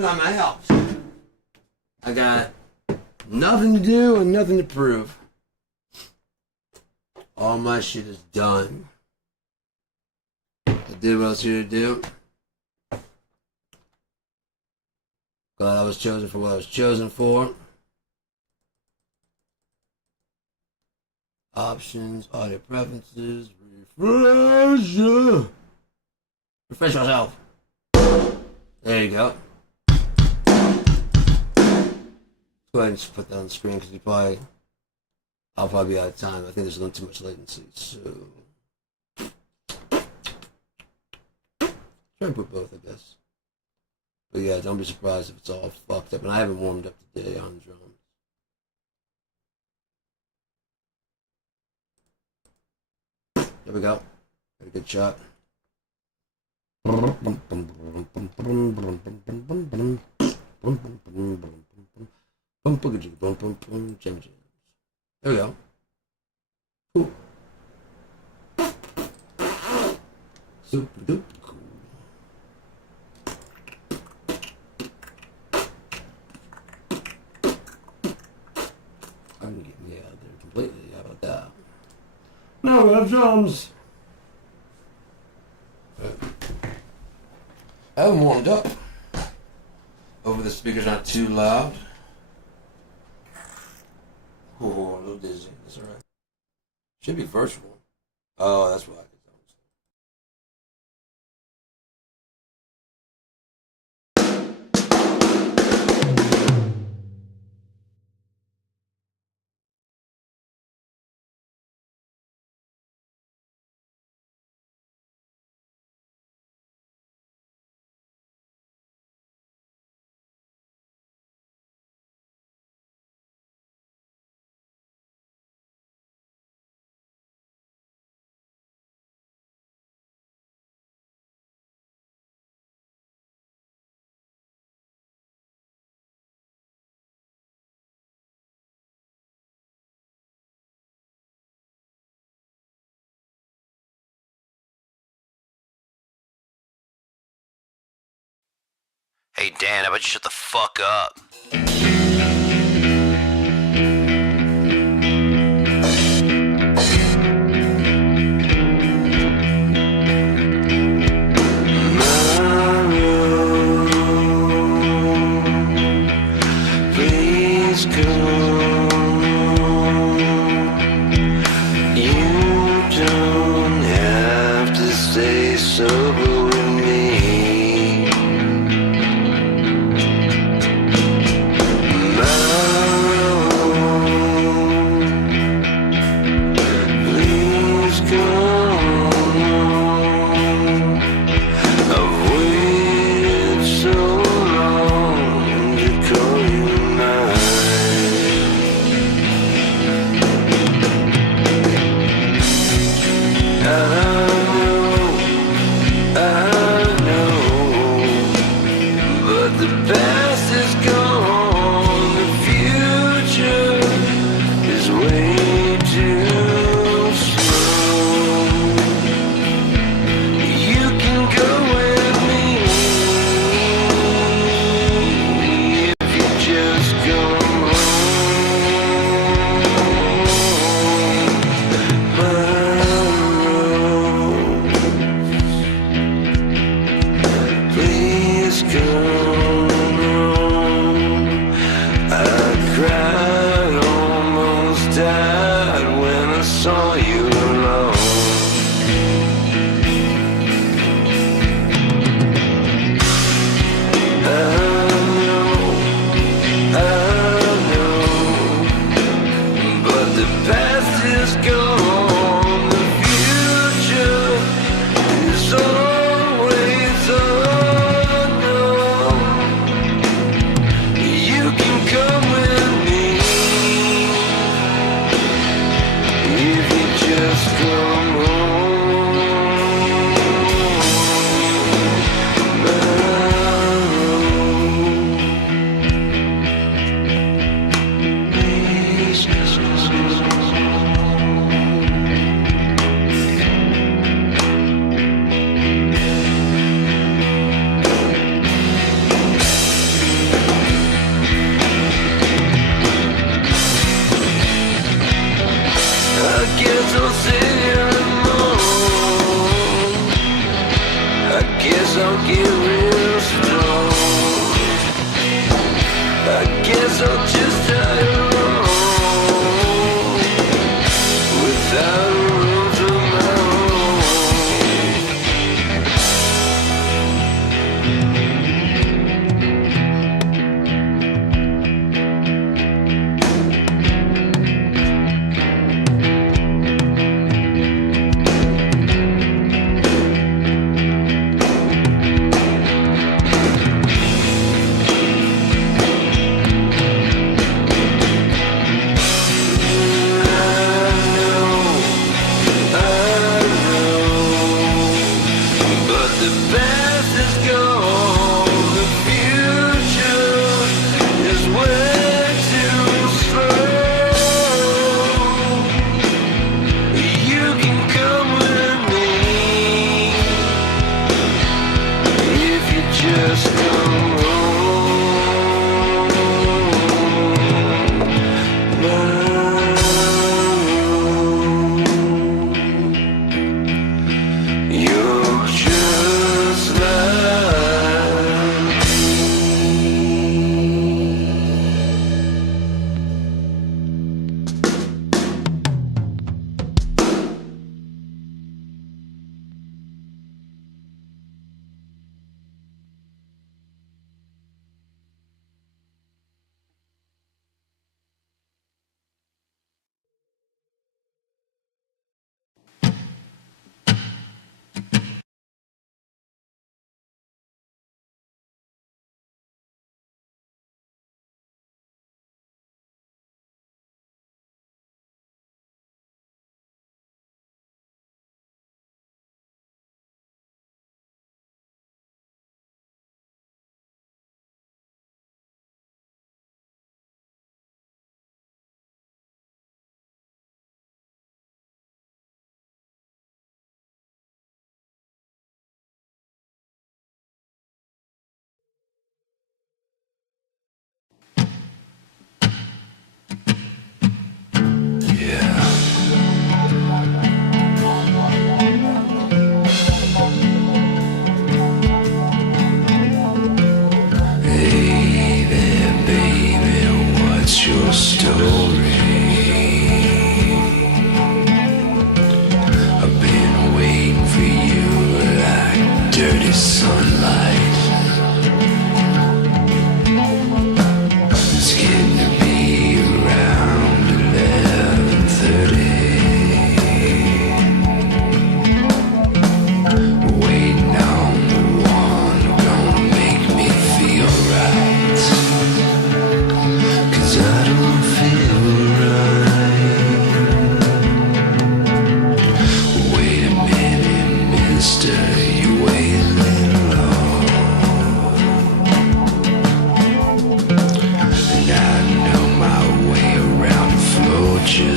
Look at my house. I got nothing to do and nothing to prove. All my shit is done. I did what I was here to do. Glad I was chosen for what I was chosen for. Options, audio preferences, refresh. Refresh yourself. There you go. Go ahead and just put that on the screen because I'll probably be out of time. I think there's a little too much latency. So try and put both, I guess. But yeah, don't be surprised if it's all fucked up. And I haven't warmed up today on drums. There we go. Got a good shot. There we go. Cool. Super duper cool. I can get me out there completely. How about that? Now we have drums. I haven't warmed up. Hopefully the speaker's not too loud. Oh, a little dizzy. That's alright. Should be virtual. Oh, that's why. Hey Dan, how about you shut the fuck up? Please come. You don't have to stay sober with me.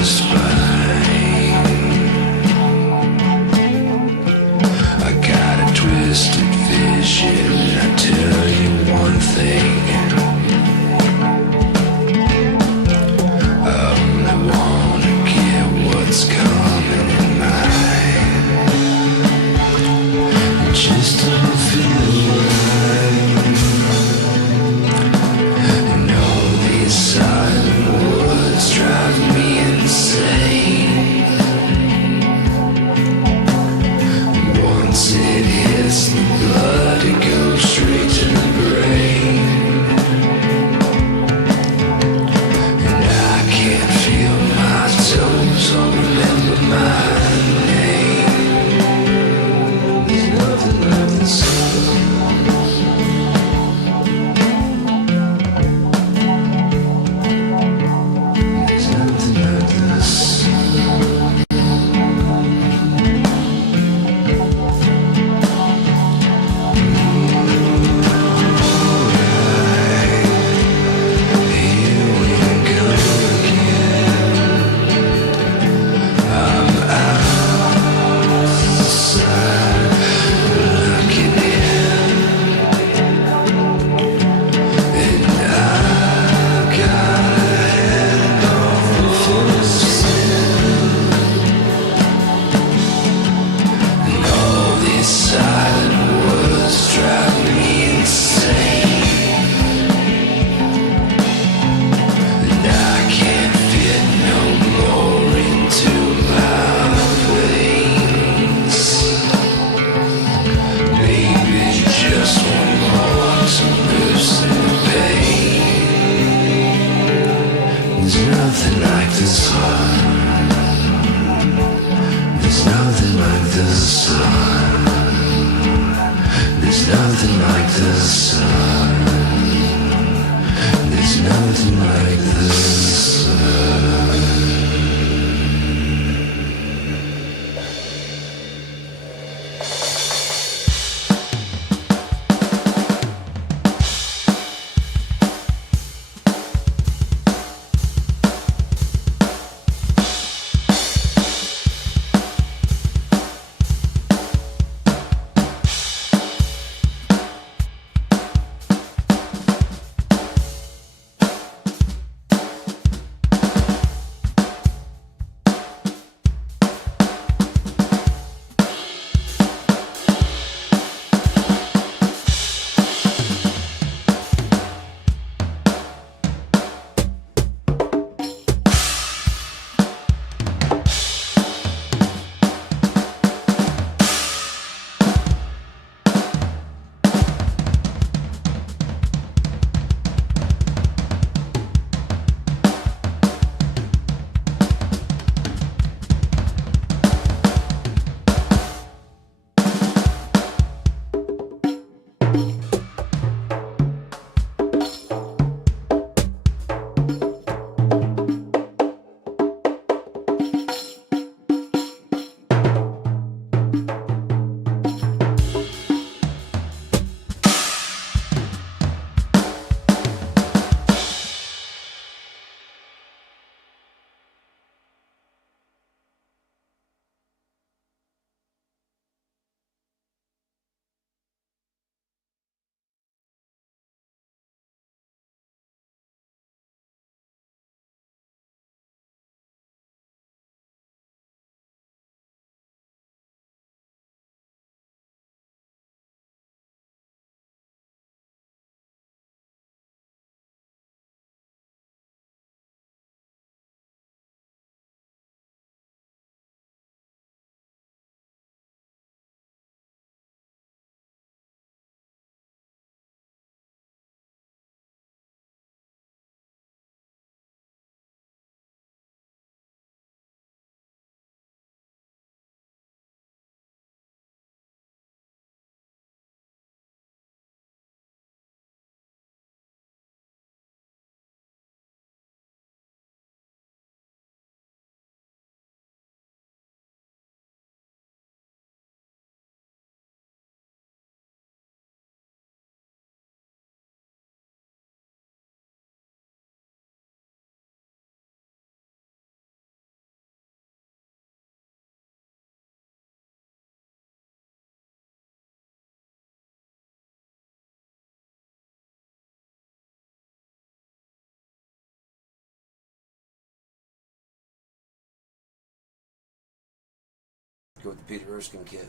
satisfied. I got a twisted vision. I tell you one thing. I only wanna get what's coming in mine. It just don't feel right. And all these silent words drive me insane. Once it hits the blood, it goes straight to the brain. And I can't feel my toes or remember my name. There's nothing like the sun. There's nothing like the sun. Here we go again. I'm outside looking in, and I got a hand on full of sin. And all these silent words drive me insane. And I can't fit no more into my veins. Maybe just one more to loosen the pain. There's nothing like the sun. There's nothing like the sun. There's nothing like the sun. There's nothing like the sun. Go with the Peter Erskine kid.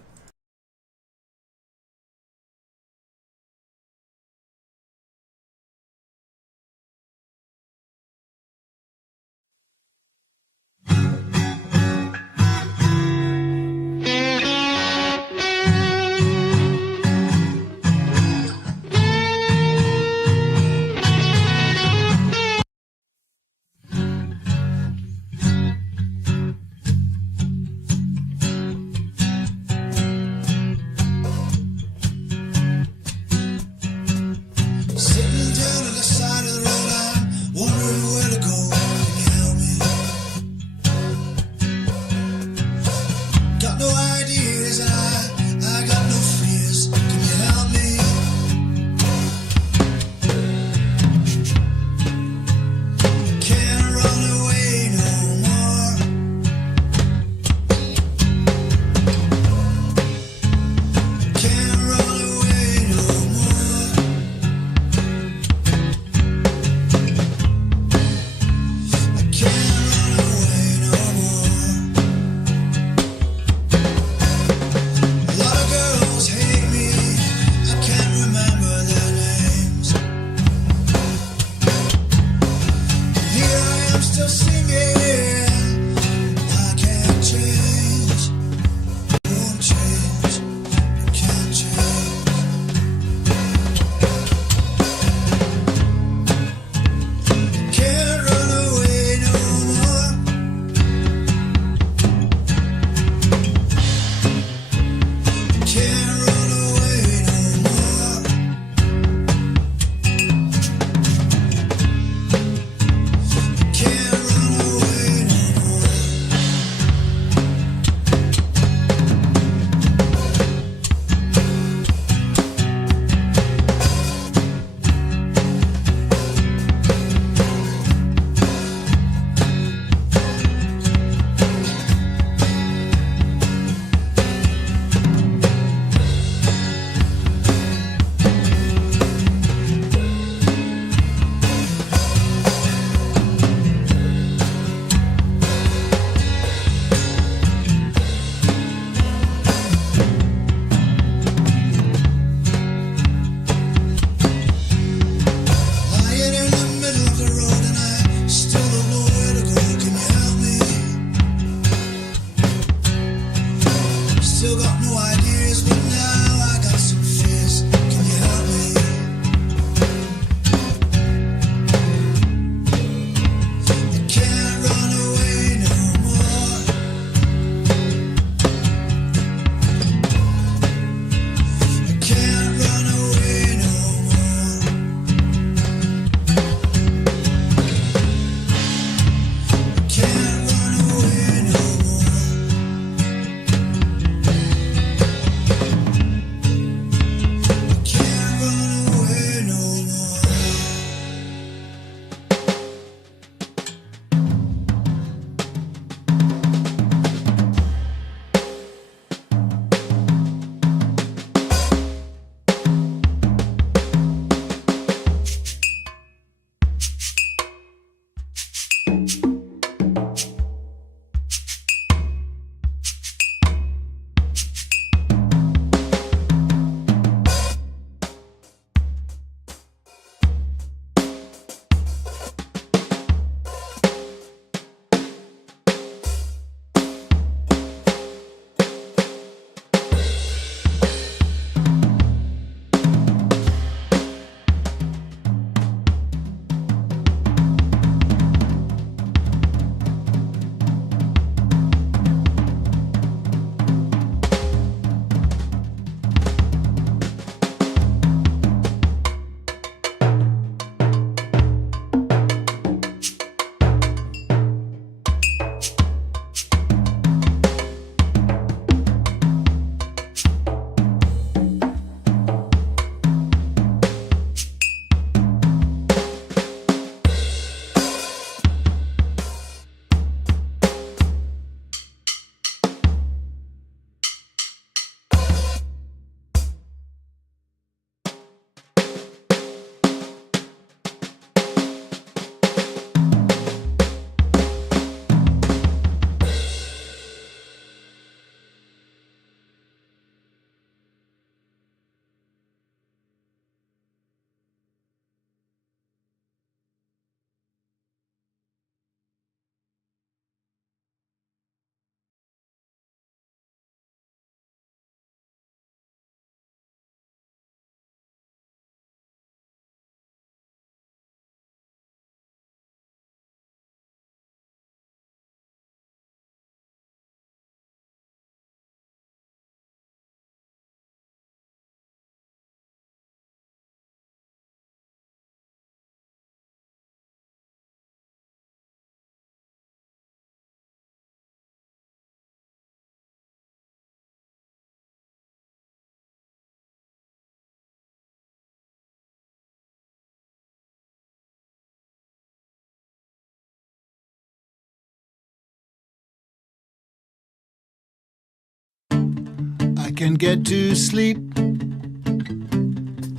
can't get to sleep.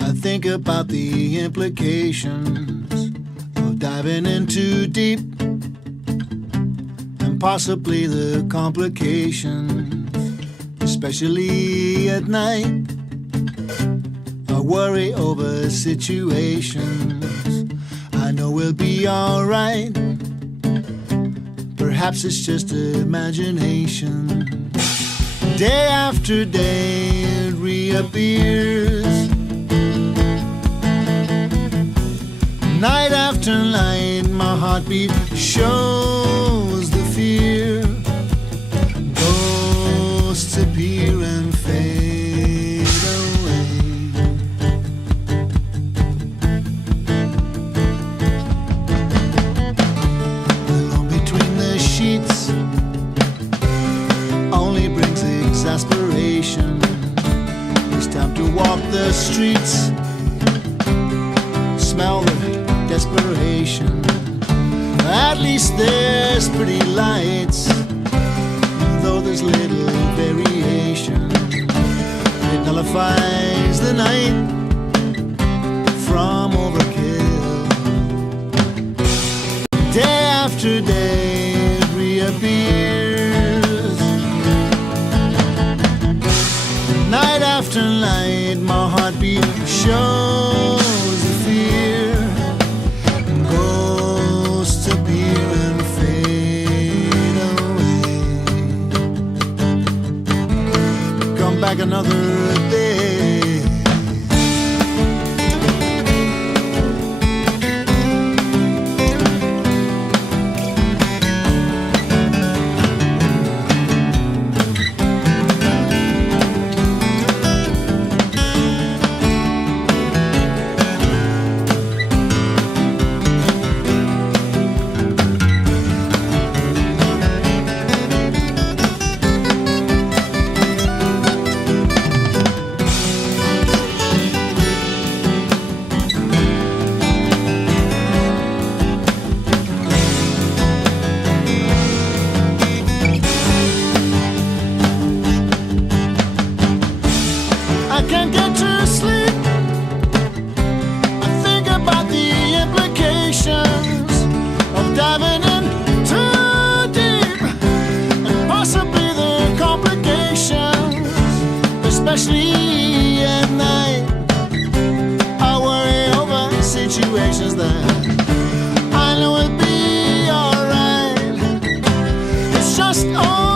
I think about the implications of diving in too deep, and possibly the complications, especially at night. I worry over situations I know we'll be alright. Perhaps it's just imagination. Day after day it reappears. Night after night my heartbeat shows the fear. Ghosts appear and fade away. Alone between the sheets only brings exasperation. It's time to walk the streets, smell the desperation. At least there's pretty lights, though there's little variation. It nullifies the night from overkill. Day after day it reappears. Night after night my heartbeat shows the fear. Ghosts appear and fade away. Come back another day. I can't get to sleep. I think about the implications of diving in too deep, and possibly the complications, especially at night. I worry over situations that I know will be alright. It's just all